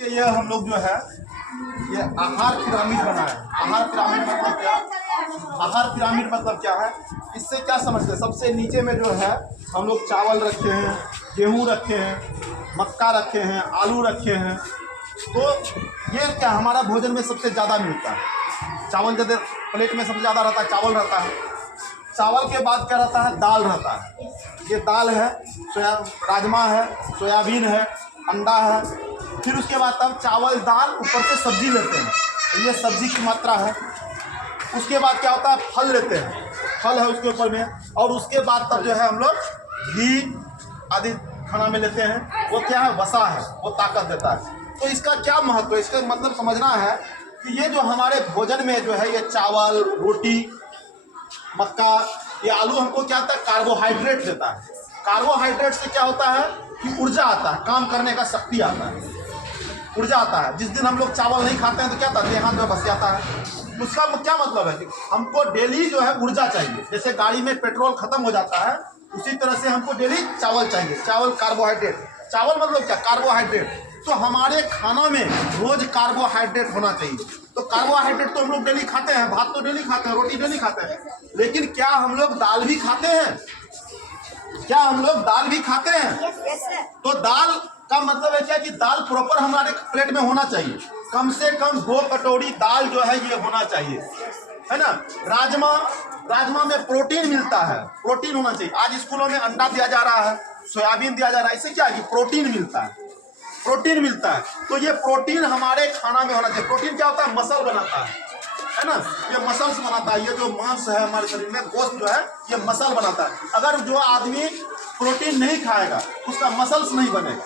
ये हम लोग जो है ये आहार पिरामिड बना है। आहार पिरामिड मतलब क्या? आहार पिरामिड मतलब क्या है? इससे क्या समझते हैं? सबसे नीचे में जो है हम लोग चावल रखे हैं, गेहूं रखे हैं, मक्का रखे हैं, आलू रखे हैं। तो ये क्या हमारा भोजन में सबसे ज़्यादा मिलता है। चावल जैसे प्लेट में सबसे ज़्यादा रहता है, चावल रहता है। चावल के बाद क्या रहता है? दाल रहता है। ये दाल है, राजमा है, सोयाबीन है, अंडा है। फिर उसके बाद तब चावल दाल ऊपर से सब्जी लेते हैं, तो ये सब्जी की मात्रा है। उसके बाद क्या होता है? फल लेते हैं, फल है उसके ऊपर में। और उसके बाद तब जो है हम लोग घी आदि खाना में लेते हैं। वो क्या है? वसा है, वो ताकत देता है। तो इसका क्या महत्व है? इसका मतलब समझना है कि ये जो हमारे भोजन में जो है ये चावल, रोटी, मक्का, ये आलू हमको क्या होता है? कार्बोहाइड्रेट देता है। कार्बोहाइड्रेट से क्या होता है कि ऊर्जा आता है, काम करने का शक्ति आता है, ऊर्जा आता है। जिस दिन हम लोग चावल नहीं खाते हैं तो क्या होता है? देहात में बस जाता है। उसका क्या मतलब है कि हमको डेली जो है ऊर्जा चाहिए। जैसे गाड़ी में पेट्रोल खत्म हो जाता है, उसी तरह से हमको डेली चावल चाहिए। चावल कार्बोहाइड्रेट, चावल मतलब क्या? कार्बोहाइड्रेट। तो हमारे खाना में रोज कार्बोहाइड्रेट होना चाहिए। तो कार्बोहाइड्रेट तो हम लोग डेली खाते हैं, भात तो डेली खाते हैं, रोटी डेली खाते हैं, लेकिन क्या हम लोग दाल भी खाते हैं? क्या हम लोग दाल भी खाते हैं? तो दाल का मतलब है क्या कि दाल प्रॉपर हमारे प्लेट में होना चाहिए। कम से कम 2 कटोरी दाल जो है ये होना चाहिए, है ना। राजमा में प्रोटीन मिलता है, प्रोटीन होना चाहिए। आज स्कूलों में अंडा दिया जा रहा है, सोयाबीन दिया जा रहा है। इससे क्या है कि प्रोटीन मिलता है, प्रोटीन मिलता है। तो ये प्रोटीन हमारे खाना में होना चाहिए। प्रोटीन क्या होता है? मसल बनाता है ना। ये मसल्स बनाता है। ये जो मांस है हमारे शरीर में, गोश्त जो है ये मसल बनाता है। अगर जो आदमी प्रोटीन नहीं खाएगा उसका मसल्स नहीं बनेगा।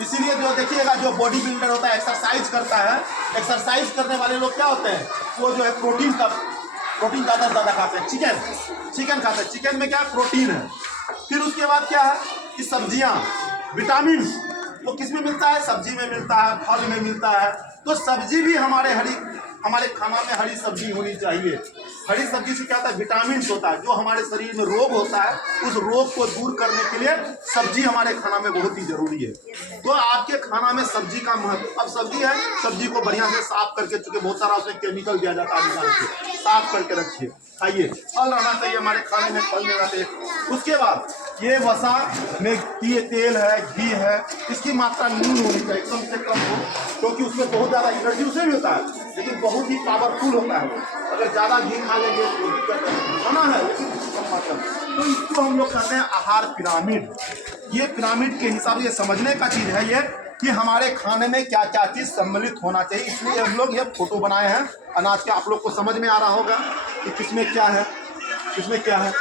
इसीलिए जो देखिएगा जो बॉडी बिल्डर होता है, एक्सरसाइज करता है, एक्सरसाइज करने वाले लोग क्या होते हैं? वो जो है प्रोटीन ज़्यादा से ज़्यादा खाते हैं। चिकन खाते हैं। चिकन में क्या प्रोटीन है। फिर उसके बाद क्या है कि सब्जियाँ, विटामिन वो किस में मिलता है? सब्जी में मिलता है, फल में मिलता है। तो सब्जी भी हमारे खाना में हरी सब्जी होनी चाहिए। हरी सब्जी से क्या होता है? विटामिन होता है। जो हमारे शरीर में रोग होता है उस रोग को दूर करने के लिए सब्जी हमारे खाना में बहुत ही जरूरी है। तो आपके खाना में सब्जी का महत्व। अब सब्जी है, सब्जी को बढ़िया से साफ करके, चूंकि बहुत सारा उसमें केमिकल दिया जाता है, निकाल के साफ करके रखिए, खाइए। फल रहना चाहिए हमारे खाने में, फल लेना चाहिए। उसके बाद ये वसा में ये तेल है, घी है, इसकी मात्रा न्यून होनी चाहिए, कम से कम हो, क्योंकि उसमें बहुत ज़्यादा एनर्जी उसे मिलता है, लेकिन बहुत ही पावरफुल होता है। अगर ज़्यादा घी खा लेंगे तो खाना है, लेकिन कम मात्रा। तो इसको हम लोग कहते हैं आहार पिरामिड। ये पिरामिड के हिसाब से समझने का चीज़ है ये कि हमारे खाने में क्या क्या चीज़ सम्मिलित होना चाहिए। इसलिए हम लोग ये फोटो बनाए हैं अनाज के। आप लोग को समझ में आ रहा होगा कि किसमें क्या है, किसमें क्या है।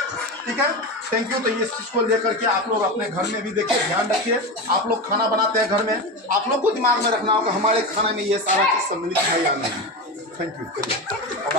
ठीक है, थैंक यू। तो ये चीज़ को लेकर के आप लोग अपने घर में भी देखिए, ध्यान रखिए। आप लोग खाना बनाते हैं घर में, आप लोग को दिमाग में रखना होगा हमारे खाने में ये सारा चीज़ सम्मिलित है या नहीं। Thank you. और